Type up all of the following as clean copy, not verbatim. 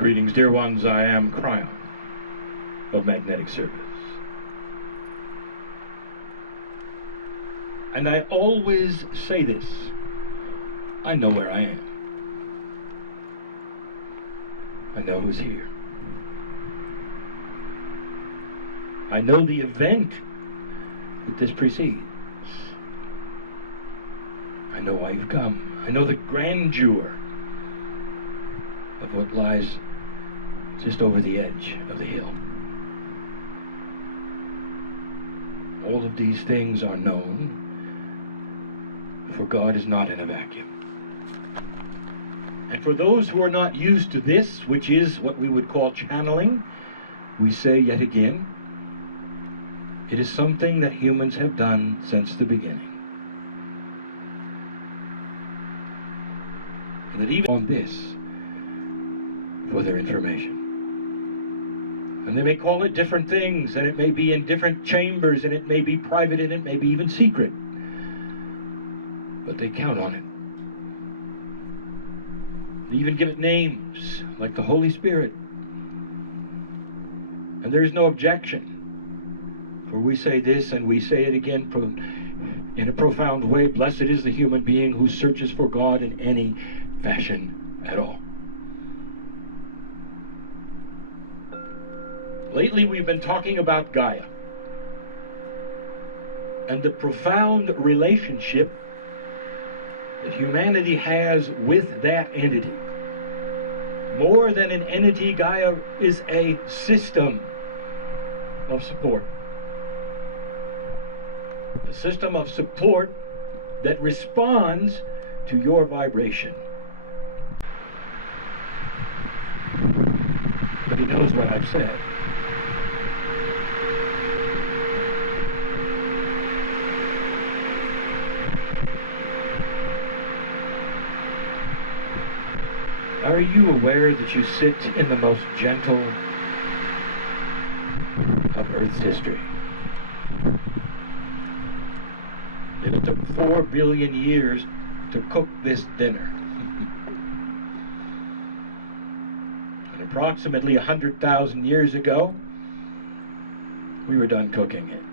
Greetings, dear ones. I am Cryon of Magnetic Service. And I always say this: I know where I am. I know who's here. I know the event that this precedes. I know why you've come. I know the grandeur of what lies just over the edge of the hill. All of these things are known, for God is not in a vacuum. And for those who are not used to this, which is what we would call channeling, we say yet again, it is something that humans have done since the beginning. And that even on this, for their information. And they may call it different things, and it may be in different chambers, and it may be private, and it may be even secret. But they count on it. They even give it names, like the Holy Spirit. And there's no objection. For we say this, and we say it again in a profound way: blessed is the human being who searches for God in any fashion at all. Lately we've been talking about Gaia and the profound relationship that humanity has with that entity. More than an entity, Gaia is a system of support. A system of support that responds to your vibration. But he knows what I've said. Are you aware that you sit in the most gentle of Earth's history? And it took 4 billion years to cook this dinner. And approximately 100,000 years ago, we were done cooking it.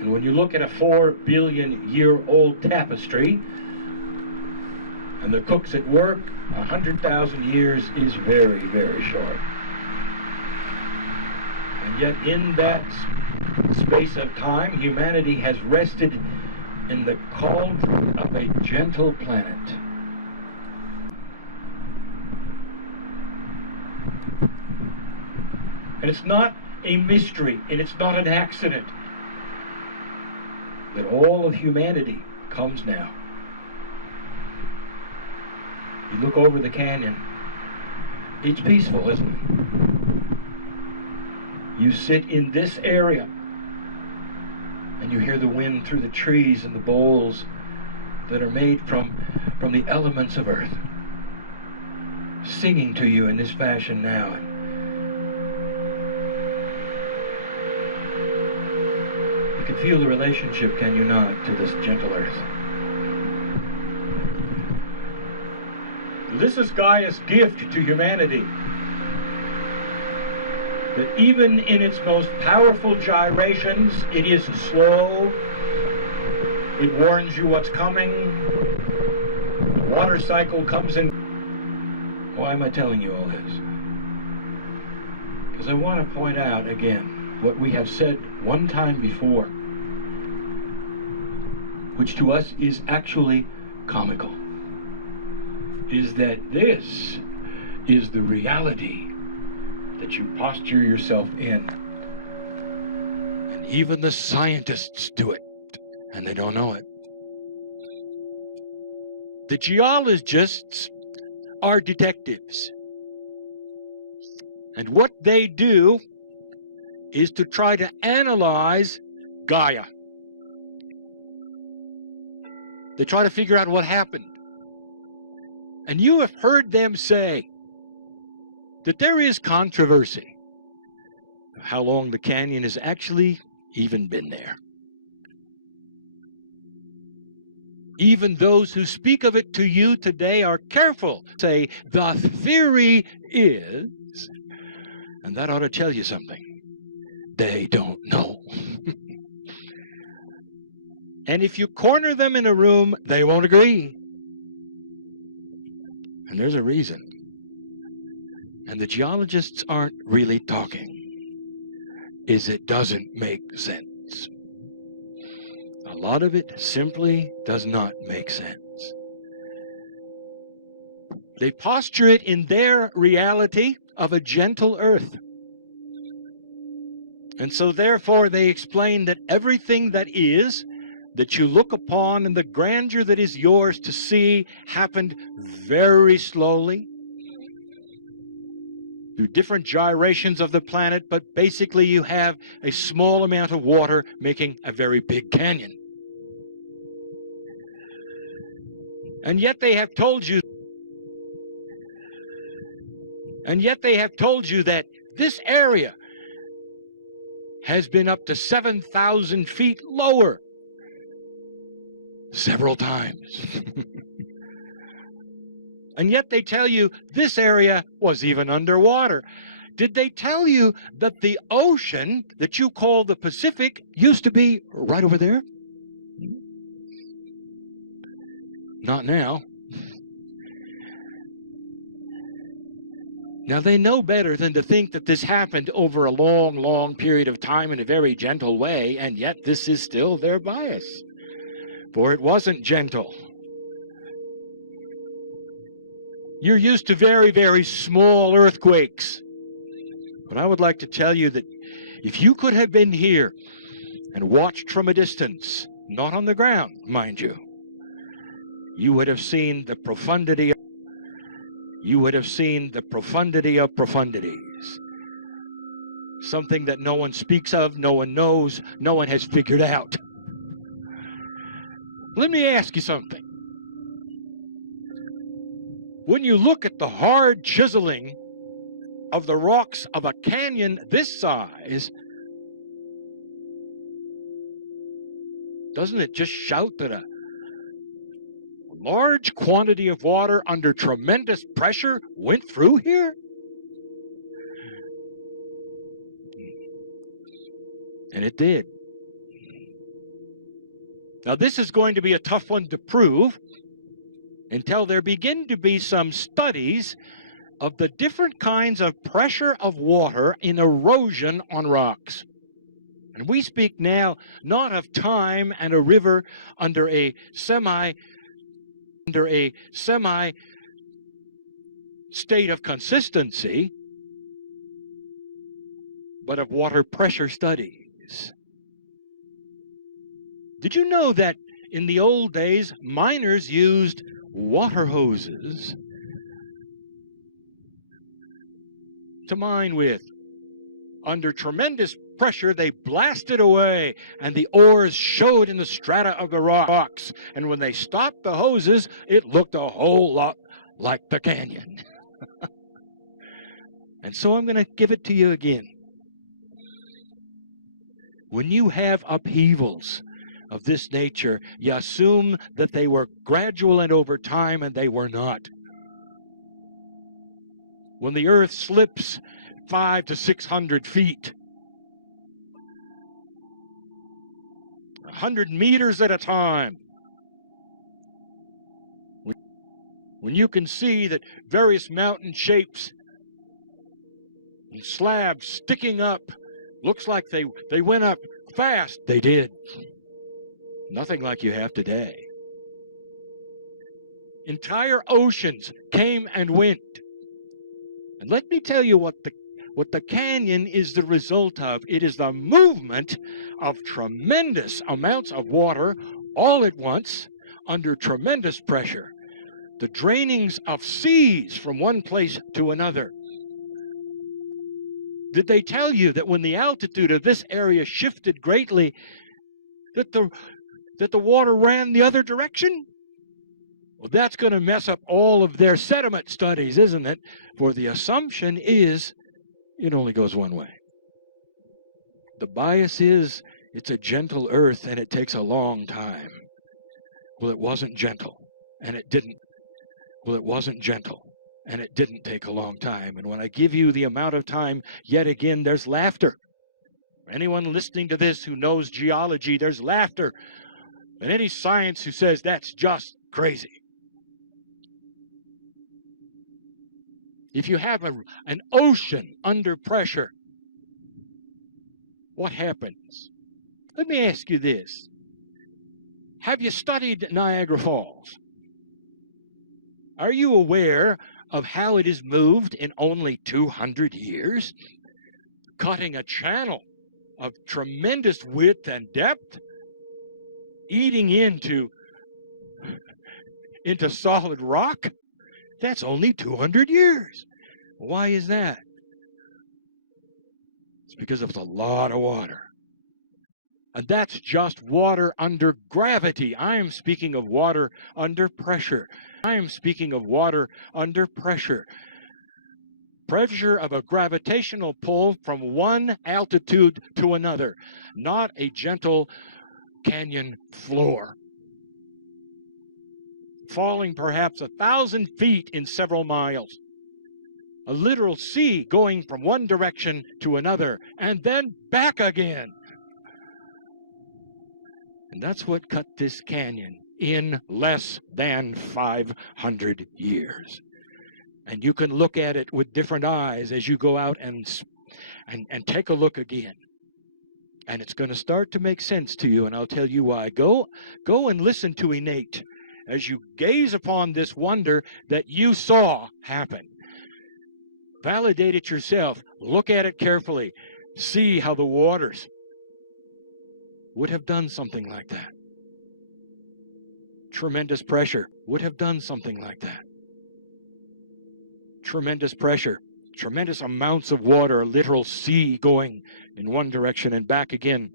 And when you look at a 4 billion year old tapestry, and the cook's at work, 100,000 years is very, very short. And yet in that space of time, humanity has rested in the cauldron of a gentle planet. And it's not a mystery, and it's not an accident that all of humanity comes now. You look over the canyon, it's peaceful, isn't it? You sit in this area and you hear the wind through the trees and the bowls that are made from the elements of Earth, singing to you in this fashion now. You can feel the relationship, can you not, to this gentle Earth? This is Gaia's gift to humanity. That even in its most powerful gyrations, it is slow. It warns you what's coming. The water cycle comes in. Why am I telling you all this? Because I want to point out again what we have said one time before, which to us is actually comical. Is that this is the reality that you posture yourself in. And even the scientists do it, and they don't know it. The geologists are detectives. And what they do is to try to analyze Gaia. They try to figure out what happened. And you have heard them say that there is controversy of how long the canyon has actually even been there. Even those who speak of it to you today are careful. Say, the theory is, and that ought to tell you something. They don't know. And if you corner them in a room, they won't agree. And there's a reason. And the geologists aren't really talking. It doesn't make sense. A lot of it simply does not make sense. They posture it in their reality of a gentle earth. And so therefore they explain that everything that is, that you look upon and the grandeur that is yours to see happened very slowly through different gyrations of the planet, but basically you have a small amount of water making a very big canyon. And yet they have told you that this area has been up to 7,000 feet lower several times. And yet they tell you this area was even underwater. Did they tell you that the ocean that you call the Pacific used to be right over there? Not now. Now they know better than to think that this happened over a long, long period of time in a very gentle way, and yet this is still their bias. For it wasn't gentle. You're used to very, very small earthquakes. But I would like to tell you that if you could have been here and watched from a distance, not on the ground, mind you, you would have seen the profundity of profundities. Something that no one speaks of, no one knows, no one has figured out. Let me ask you something. When you look at the hard chiseling of the rocks of a canyon this size, doesn't it just shout that a large quantity of water under tremendous pressure went through here? And it did. Now this is going to be a tough one to prove until there begin to be some studies of the different kinds of pressure of water in erosion on rocks. And we speak now not of time and a river under a semi state of consistency, but of water pressure studies. Did you know that in the old days, miners used water hoses to mine with? Under tremendous pressure, they blasted away, and the ores showed in the strata of the rocks. And when they stopped the hoses, it looked a whole lot like the canyon. And so I'm going to give it to you again. When you have upheavals of this nature, you assume that they were gradual and over time, and they were not. When the earth slips 500 to 600 feet, 100 meters at a time, when you can see that various mountain shapes and slabs sticking up, looks like they went up fast. They did. Nothing like you have today. Entire oceans came and went. And let me tell you what the canyon is the result of. It is the movement of tremendous amounts of water all at once under tremendous pressure. The drainings of seas from one place to another. Did they tell you that when the altitude of this area shifted greatly, that the water ran the other direction? Well, that's going to mess up all of their sediment studies, isn't it? For the assumption is it only goes one way. The bias is it's a gentle earth and it takes a long time. Well, it wasn't gentle, and it didn't. Well, it wasn't gentle, and it didn't take a long time. And when I give you the amount of time, yet again, there's laughter. Anyone listening to this who knows geology, there's laughter. And any science who says that's just crazy. If you have an ocean under pressure, what happens? Let me ask you this. Have you studied Niagara Falls? Are you aware of how it has moved in only 200 years? Cutting a channel of tremendous width and depth, eating into solid rock? That's only 200 years. Why is that? It's because of a lot of water. And that's just water under gravity. I am speaking of water under pressure. I am speaking of water under pressure. Pressure of a gravitational pull from one altitude to another, not a gentle canyon floor. Falling perhaps 1,000 feet in several miles. A literal sea going from one direction to another and then back again. And that's what cut this canyon in less than 500 years. And you can look at it with different eyes as you go out and take a look again. And it's going to start to make sense to you, and I'll tell you why. Go and listen to Innate as you gaze upon this wonder that you saw happen. Validate it yourself. Look at it carefully. See how the waters would have done something like that. Tremendous pressure would have done something like that. Tremendous pressure, tremendous amounts of water, a literal sea going in one direction and back again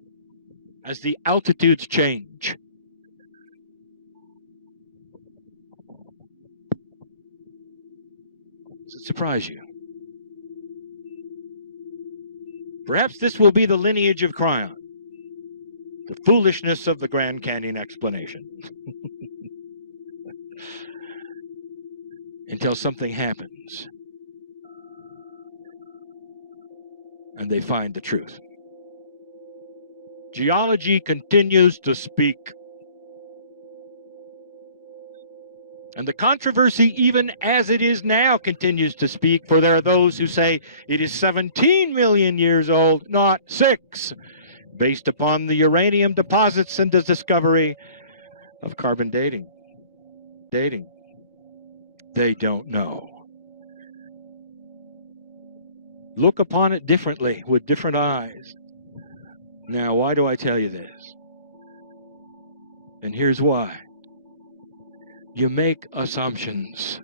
as the altitudes change. Does it surprise you? Perhaps this will be the lineage of Kryon. The foolishness of the Grand Canyon explanation. Until something happens. And they find the truth. Geology continues to speak. And the controversy, even as it is now, continues to speak, for there are those who say it is 17 million years old, not 6. Based upon the uranium deposits and the discovery of carbon dating. They don't know. Look upon it differently, with different eyes. Now, why do I tell you this? And here's why. You make assumptions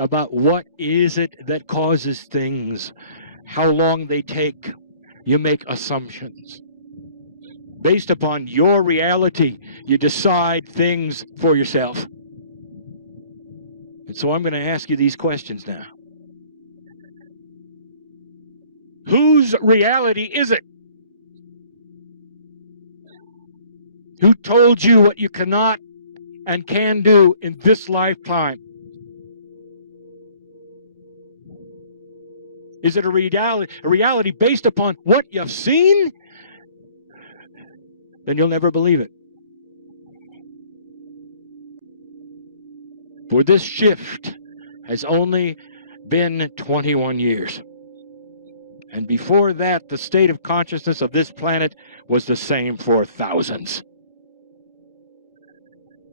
about what is it that causes things, how long they take. You make assumptions. Based upon your reality, you decide things for yourself. And so I'm going to ask you these questions now. Whose reality is it? Who told you what you cannot and can do in this lifetime? Is it a reality based upon what you've seen? Then you'll never believe it. For this shift has only been 21 years. And before that, the state of consciousness of this planet was the same for thousands.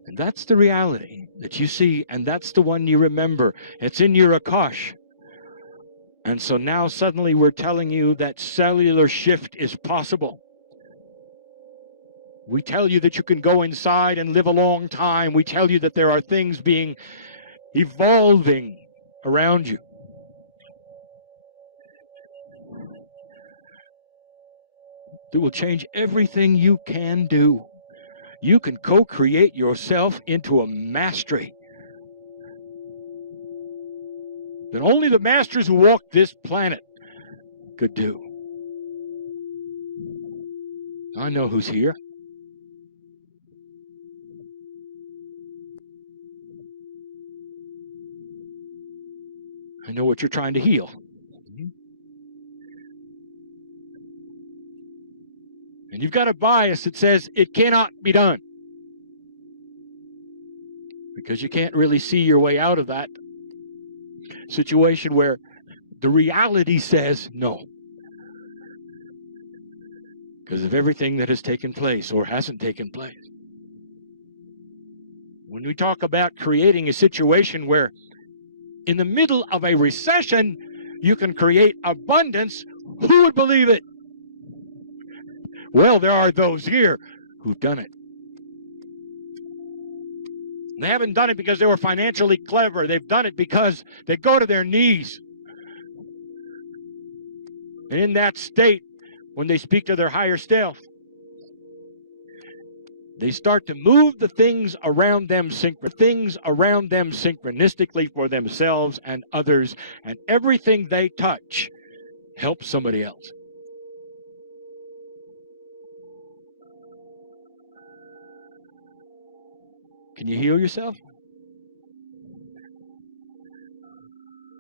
And that's the reality that you see, and that's the one you remember. It's in your Akash. And so now suddenly we're telling you that cellular shift is possible. We tell you that you can go inside and live a long time. We tell you that there are things evolving around you. That will change everything you can do. You can co-create yourself into a mastery that only the masters who walk this planet could do. I know who's here. I know what you're trying to heal. And you've got a bias that says it cannot be done. Because you can't really see your way out of that situation where the reality says no. Because of everything that has taken place or hasn't taken place. When we talk about creating a situation where in the middle of a recession you can create abundance, who would believe it? Well, there are those here who've done it. They haven't done it because they were financially clever. They've done it because they go to their knees. And in that state, when they speak to their higher self, they start to move the things around them synchronistically for themselves and others, and everything they touch helps somebody else. Can you heal yourself?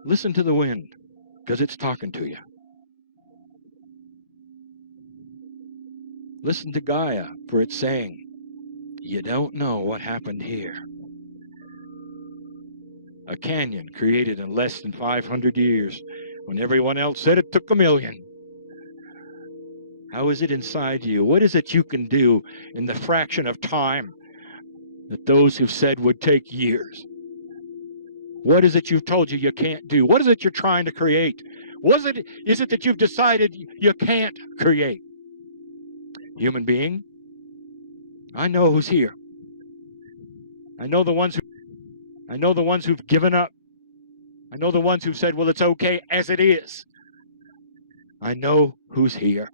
Listen to the wind, because it's talking to you. Listen to Gaia, for it's saying, you don't know what happened here. A canyon created in less than 500 years, when everyone else said it took 1,000,000. How is it inside you? What is it you can do in the fraction of time that those who've said would take years? What is it you've told you can't do? What is it you're trying to create? Is it that you've decided you can't create? Human being, I know who's here. I know the ones who've given up. I know the ones who've said, well, it's okay as it is. I know who's here.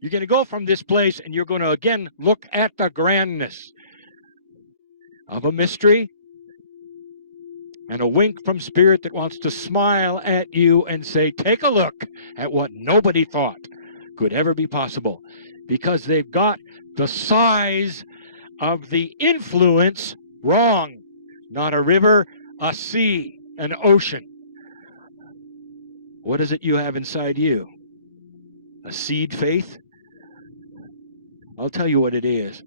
You're going to go from this place and you're going to again look at the grandness of a mystery and a wink from Spirit that wants to smile at you and say, take a look at what nobody thought could ever be possible, because they've got the size of the influence wrong. Not a river, a sea, an ocean. What is it you have inside you? A seed faith? I'll tell you what it is.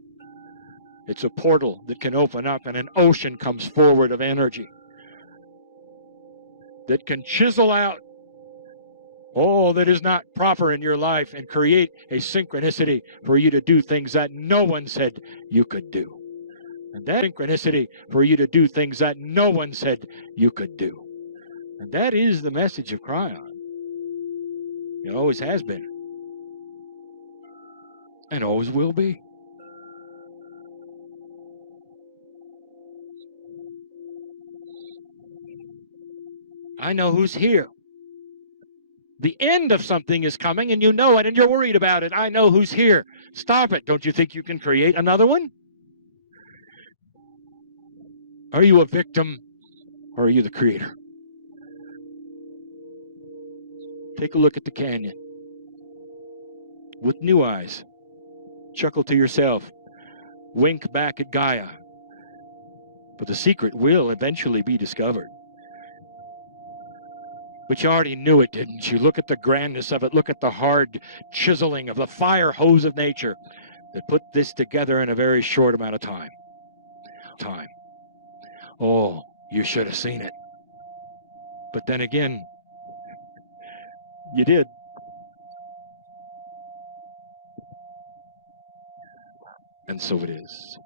It's a portal that can open up and an ocean comes forward of energy that can chisel out all that is not proper in your life and create a synchronicity for you to do things that no one said you could do. And that synchronicity for you to do things that no one said you could do. And that is the message of Kryon. It always has been. And always will be. I know who's here. The end of something is coming and you know it and you're worried about it. I know who's here. Stop it. Don't you think you can create another one? Are you a victim or are you the creator? Take a look at the canyon with new eyes. Chuckle to yourself. Wink back at Gaia. But the secret will eventually be discovered. But you already knew it, didn't you? Look at the grandness of it. Look at the hard chiseling of the fire hose of nature that put this together in a very short amount of time. Oh, you should have seen it. But then again, you did. And so it is.